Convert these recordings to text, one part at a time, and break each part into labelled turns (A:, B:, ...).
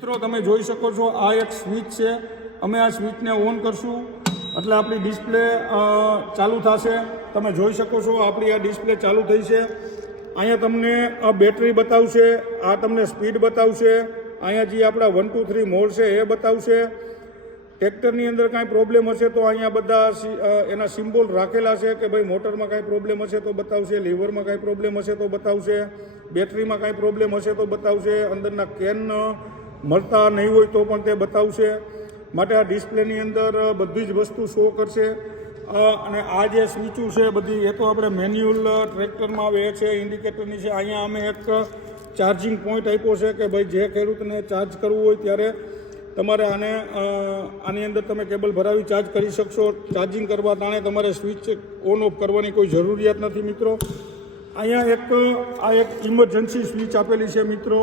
A: મિત્રો, તમે જોઈ શકો છો, આ એક સ્વિચ છે. અમે આ સ્વિચને ઓન કરશું. એટલે આપણી ડિસ્પ્લે ચાલુ થશે. તમે જોઈ શકો છો, આપણી આ ડિસ્પ્લે ચાલુ થઈ છે. અહીંયા તમને આ બેટરી બતાવશે, આ તમને સ્પીડ બતાવશે. અહીંયા જે આપણા વન, ટુ, થ્રી મોડ છે, એ બતાવશે. ટ્રેક્ટરની અંદર કાંઈ પ્રોબ્લેમ હશે તો અહીંયા બધા એના સિમ્બોલ રાખેલા છે કે ભાઈ મોટરમાં કાંઈ પ્રોબ્લેમ હશે તો બતાવશે, લીવરમાં કાંઈ પ્રોબ્લેમ હશે તો બતાવશે, બેટરીમાં કાંઈ પ્રોબ્લેમ હશે તો બતાવશે, અંદરના કેન મળતા નહીં હોય તો પણ તે બતાવશે. માટે આ ડિસ્પ્લેની અંદર બધી જ વસ્તુ શો કરશે. અને આ જે સ્વિચો છે બધી, એ તો આપણે મેન્યુઅલ ટ્રેક્ટરમાં આવે છે ઇન્ડિકેટરની છે. અહીંયા અમે એક ચાર્જિંગ પોઈન્ટ આપ્યો છે કે ભાઈ જે ખેડૂતને ચાર્જ કરવું હોય ત્યારે તમારે આને આની અંદર તમે કેબલ ભરાવી ચાર્જ કરી શકશો. ચાર્જિંગ કરવા તાણે તમારે સ્વિચ ઓન ઓફ કરવાની કોઈ જરૂરિયાત નથી, મિત્રો. અહીંયા એક, આ એક ઇમરજન્સી સ્વિચ આપેલી છે, મિત્રો.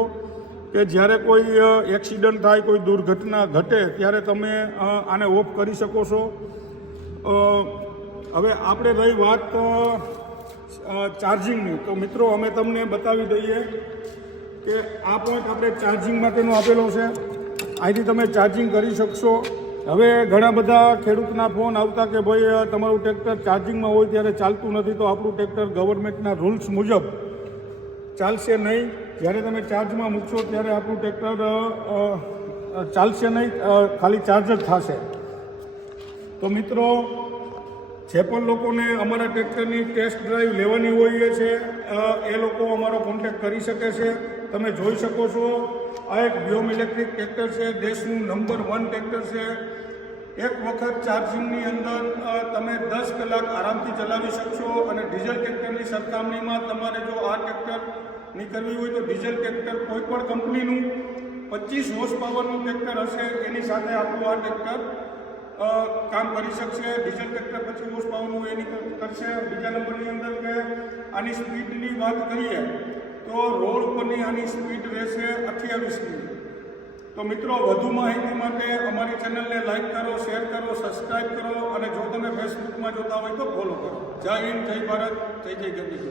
A: કે જ્યારે કોઈ એક્સિડન્ટ થાય, કોઈ દુર્ઘટના ઘટે, ત્યારે તમે આને ઓફ કરી શકો છો. હવે આપણે રહી વાત ચાર્જિંગની તો મિત્રો, અમે તમને બતાવી દઈએ કે આ પોઈન્ટ આપણે ચાર્જિંગ માટેનો આપેલો છે. અહીંથી તમે ચાર્જિંગ કરી શકશો. હવે ઘણા બધા ખેડૂતના ફોન આવતા કે ભાઈ તમારું ટ્રેક્ટર ચાર્જિંગમાં હોય ત્યારે ચાલતું નથી, તો આપણું ટ્રેક્ટર ગવર્મેન્ટના રૂલ્સ મુજબ ચાલશે નહીં. જ્યારે તમે ચાર્જમાં મૂકશો ત્યારે આપણું ટ્રેક્ટર ચાલશે નહીં ખાલી ચાર્જ જ થશે. તો મિત્રો, જે પણ લોકોને અમારા ટ્રેક્ટરની ટેસ્ટ ડ્રાઈવ લેવાની હોય છે એ લોકો અમારો કોન્ટેક્ટ કરી શકે છે. તમે જોઈ શકો છો, આ એક વ્યોમ ઇલેક્ટ્રિક ટ્રેક્ટર છે, દેશનું નંબર વન ટ્રેક્ટર છે. એક વખત ચાર્જિંગની અંદર તમે દસ કલાક આરામથી ચલાવી શકશો અને ડીઝલ ટ્રેક્ટરની સરખામણીમાં તમારે જો આ ટ્રેક્ટર ની કરવી હોય તો ડીઝલ ટ્રેક્ટર કોઈ પણ કંપનીનું પચીસ હોર્સ પાવરનું ટ્રેક્ટર હશે, એની સાથે આપણું આ ટ્રેક્ટર કામ કરી શકશે. ડીઝલ ટ્રેક્ટર પચીસ હોર્સ પાવરનું એની કરશે. બીજા નંબરની અંદર કે આની સ્પીડની વાત કરીએ, તો રોડ ઉપરની આની સ્પીડ રહેશે અઠ્યાવીસની તો મિત્રો, વધુ માહિતી માટે અમારી ચેનલને લાઈક કરો શેર કરો સબસ્ક્રાઇબ કરો, અને જો તમે ફેસબુકમાં જોતા હોય તો ફોલો કરો. જય હિન્દ, જય ભારત, જય જય ગંદી